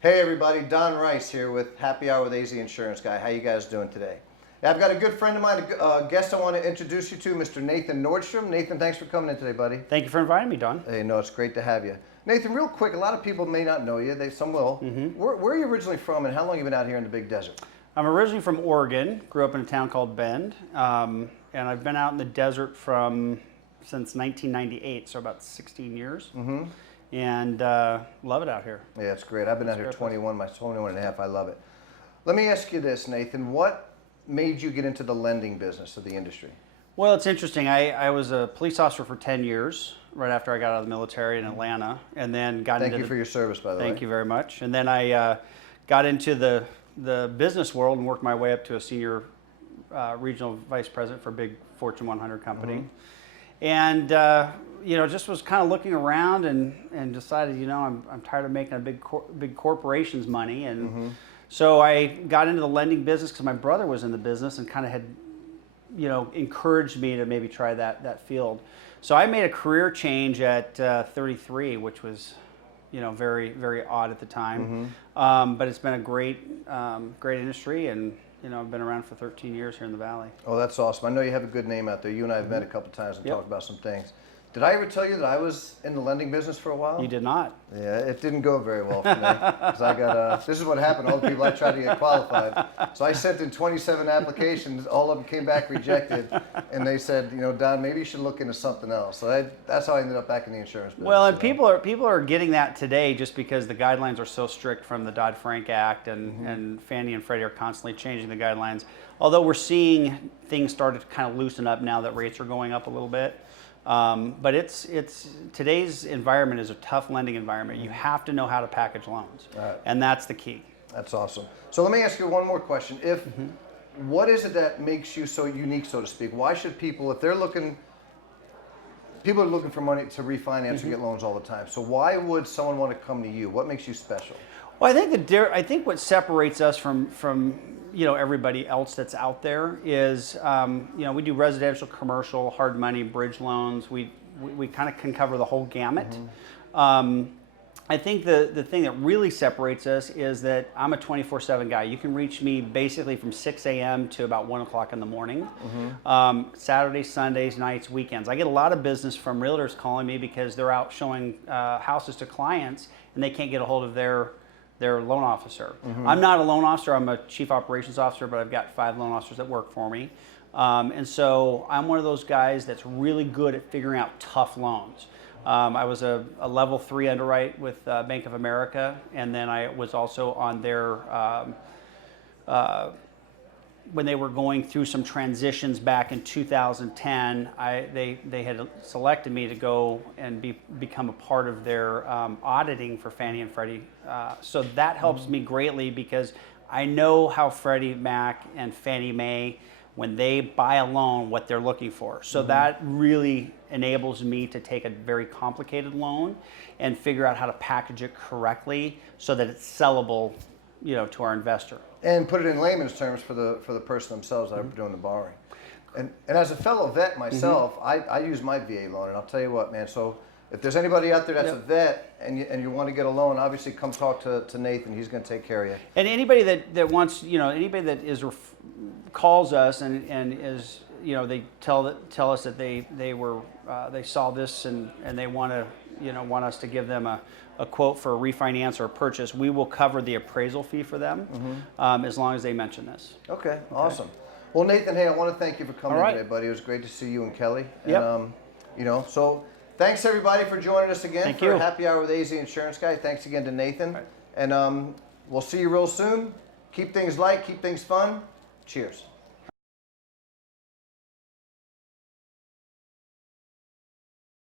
Hey everybody, Don Rice here with Happy Hour with AZ Insurance Guy. How you guys doing today? I've got a good friend of mine, a guest I want to introduce you to, Mr. Nathan Nordstrom. Nathan, thanks for coming in today, buddy. Thank you for inviting me, Don. Hey, no, it's great to have you. Nathan, real quick, a lot of people may not know you, some will. Where are you originally from and how long have you been out here in the big desert? I'm originally from Oregon, grew up in a town called Bend, and I've been out in the desert since 1998, so about 16 years. And love it out here. Yeah, it's great. I've been out here 21 and a half. I love it. Let me ask you this, Nathan. What made you get into the lending business of the industry? Well, it's interesting. I was a police officer for 10 years, right after I got out of the military in Atlanta, and then got into Thank you for your service, by the way. Thank you very much. And then I got into the business world and worked my way up to a senior regional vice president for a big Fortune 100 company. And just was kind of looking around and decided, I'm tired of making big corporations money. And so I got into the lending business because my brother was in the business and kind of had, encouraged me to maybe try that field. So I made a career change at 33, which was, very, very odd at the time. But it's been a great industry, and I've been around for 13 years here in the Valley. Oh, that's awesome. I know you have a good name out there. You and I have met a couple times and talked about some things. Did I ever tell you that I was in the lending business for a while? You did not. Yeah, it didn't go very well for me. 'Cause I got, this is what happened. All the people I tried to get qualified. So I sent in 27 applications. All of them came back rejected. And they said, Don, maybe you should look into something else. So that's how I ended up back in the insurance business. Well, and people are getting that today just because the guidelines are so strict from the Dodd-Frank Act, and Fannie and Freddie are constantly changing the guidelines. Although we're seeing things start to kind of loosen up now that rates are going up a little bit. But it's today's environment is a tough lending environment. You have to know how to package loans, and that's the key. That's awesome. So let me ask you one more question. What is it that makes you so unique, so to speak? Why should people, if they're looking, people are looking for money to refinance or get loans all the time. So why would someone want to come to you? What makes you special? Well, I think what separates us from everybody else that's out there is we do residential, commercial, hard money, bridge loans. We kind of can cover the whole gamut. I think the thing that really separates us is that I'm a 24/7 guy. You can reach me basically from 6 a.m. to about 1 o'clock in the morning. Saturdays, Sundays, nights, weekends. I get a lot of business from realtors calling me because they're out showing houses to clients and they can't get a hold of their loan officer. I'm not a loan officer, I'm a chief operations officer, but I've got 5 loan officers that work for me. And so I'm one of those guys that's really good at figuring out tough loans. I was a level 3 underwrite with Bank of America, and then I was also on their, when they were going through some transitions back in 2010, they had selected me to go and become a part of their auditing for Fannie and Freddie. So that helps me greatly because I know how Freddie Mac and Fannie Mae, when they buy a loan, what they're looking for. So that really enables me to take a very complicated loan and figure out how to package it correctly so that it's sellable, to our investor. And put it in layman's terms for the person themselves that are doing the borrowing. And as a fellow vet myself, I use my VA loan, and I'll tell you what, man. So if there's anybody out there that's a vet and you want to get a loan, obviously come talk to Nathan. He's going to take care of you. And anybody that wants, anybody that calls us and is, they tell us that they saw this and they want us to give them a quote for a refinance or a purchase, we will cover the appraisal fee for them as long as they mention this. Okay, awesome. Well, Nathan, hey, I want to thank you for coming in today, buddy. It was great to see you and Kelly. And, so thanks everybody for joining us again for Happy Hour with AZ Insurance Guy. Thanks again to Nathan. And we'll see you real soon. Keep things light, keep things fun. Cheers.